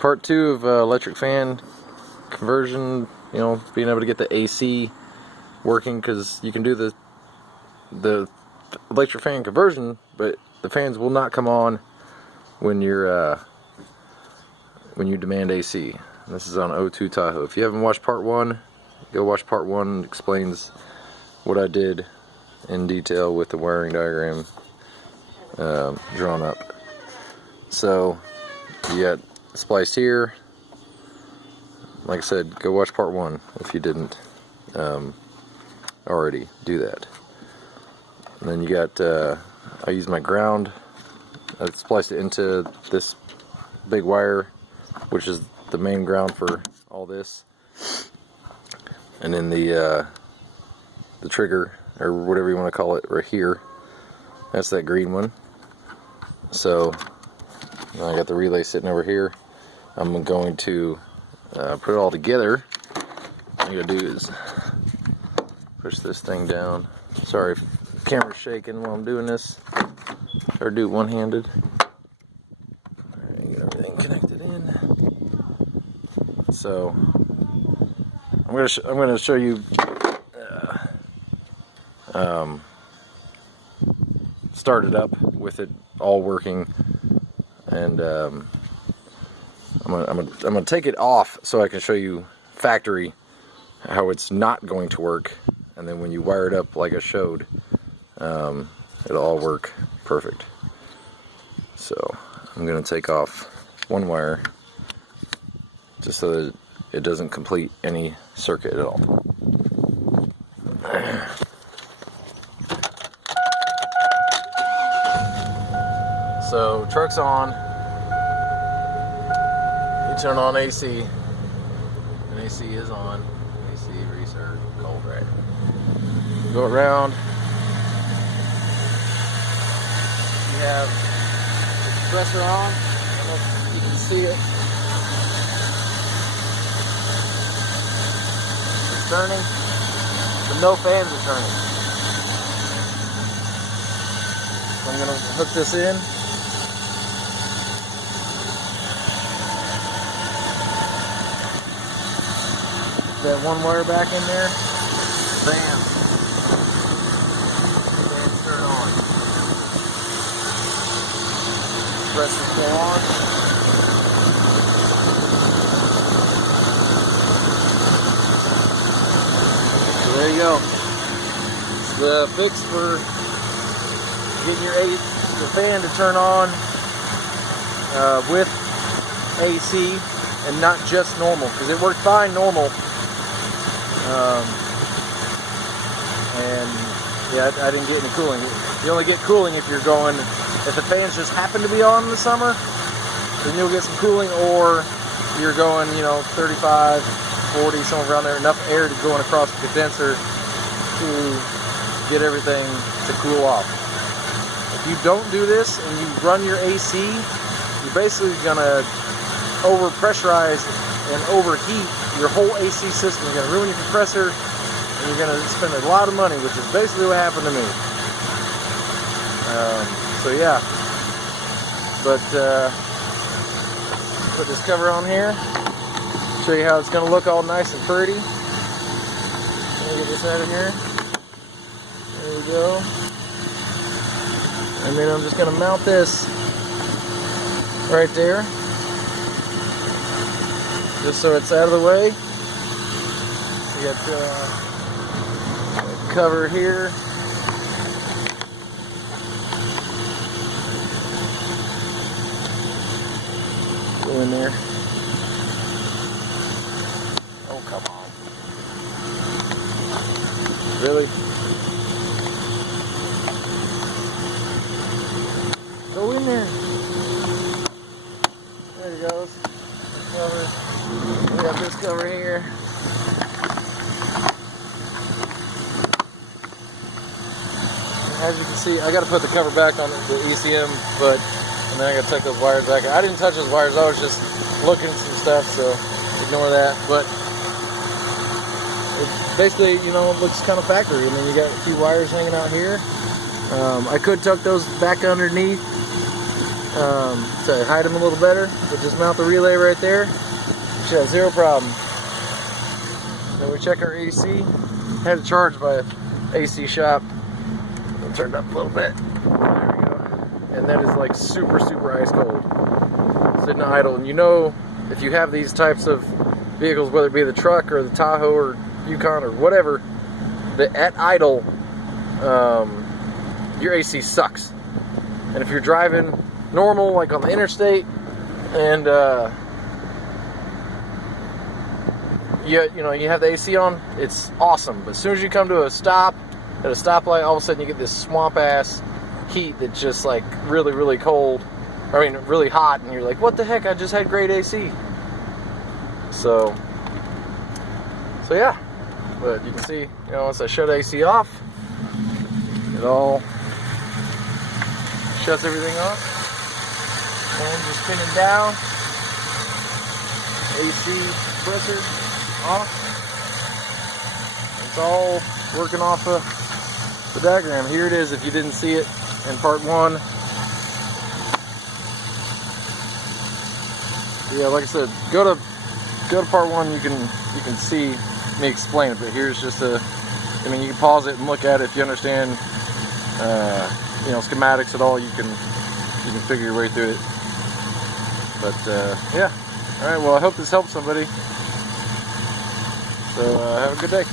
part 2 of electric fan conversion, you know, being able to get the AC working, because you can do the electric fan conversion, but the fans will not come on when you're when you demand AC. And this is on 02 Tahoe. If you haven't watched part 1, go watch part 1. It explains what I did in detail with the wiring diagram drawn up. So you got spliced here. Like I said, go watch part 1 if you didn't already do that. And then you got I used my ground. I spliced it into this big wire, which is the main ground for all this. And then the trigger, or whatever you want to call it, right here, that's that green one. So I got the relay sitting over here. I'm going to put it all together. All I gotta do is push this thing down. Sorry if the camera's shaking while I'm doing this. Try to do it one-handed. Alright, get everything connected in. So I'm gonna show you start it up with it all working, and I'm gonna take it off so I can show you factory how it's not going to work, and then when you wire it up like I showed, it'll all work perfect. So I'm gonna take off one wire just so that it doesn't complete any circuit at all. So truck's on. You turn on AC, and AC is on. AC recirc cold right. Go around. You have the compressor on. I don't know if you can see it. It's turning, but no fans are turning. So I'm gonna hook this in. That one wire back in there. Bam. Fans turn on. Compressors go on. So there you go. It's the fix for getting the fan to turn on with AC and not just normal, because it worked fine normal. And yeah, I didn't get any cooling. You only get cooling if you're going, if the fans just happen to be on in the summer, then you'll get some cooling, or you're going, you know, 35, 40, somewhere around there, enough air to going across the condenser to get everything to cool off. If you don't do this and you run your AC, you're basically gonna over-pressurize and overheat your whole AC system. You're gonna ruin your compressor, and you're gonna spend a lot of money, which is basically what happened to me. So yeah, but put this cover on here, show you how it's gonna look all nice and pretty. Let me get this out of here. There we go. And then I'm just gonna mount this right there, just so it's out of the way. We got cover here. Go in there. Oh, come on. Really? Go in there. There it goes. Cover. We got this cover here. As you can see, I got to put the cover back on the ECM, and then I got to tuck those wires back. I didn't touch those wires, I was just looking at some stuff, so ignore that. But it basically, you know, it looks kind of factory. And then you got a few wires hanging out here. I could tuck those back underneath, to hide them a little better, but just mount the relay right there. You should have zero problem. Then we check our AC. Had it charged by an AC shop. I'll turn it up a little bit. There we go. And that is like super, super ice cold. Sitting idle. And you know, if you have these types of vehicles, whether it be the truck or the Tahoe or Yukon or whatever, that at idle, your AC sucks. And if you're driving normal, like on the interstate, and you have the AC on, it's awesome. But as soon as you come to a stop, at a stoplight, all of a sudden you get this swamp ass heat that's just like really, really cold. I mean, really hot, and you're like, what the heck? I just had great AC. So yeah. But you can see, once I shut AC off, it all shuts everything off. And just spinning down. AC compressor off. It's all working off of the diagram. Here it is if you didn't see it in part 1. Yeah, like I said, go to part 1, you can see me explain it, but here's just you can pause it and look at it. If you understand schematics at all, you can figure your way through it. But yeah, all right, well, I hope this helps somebody. So have a good day.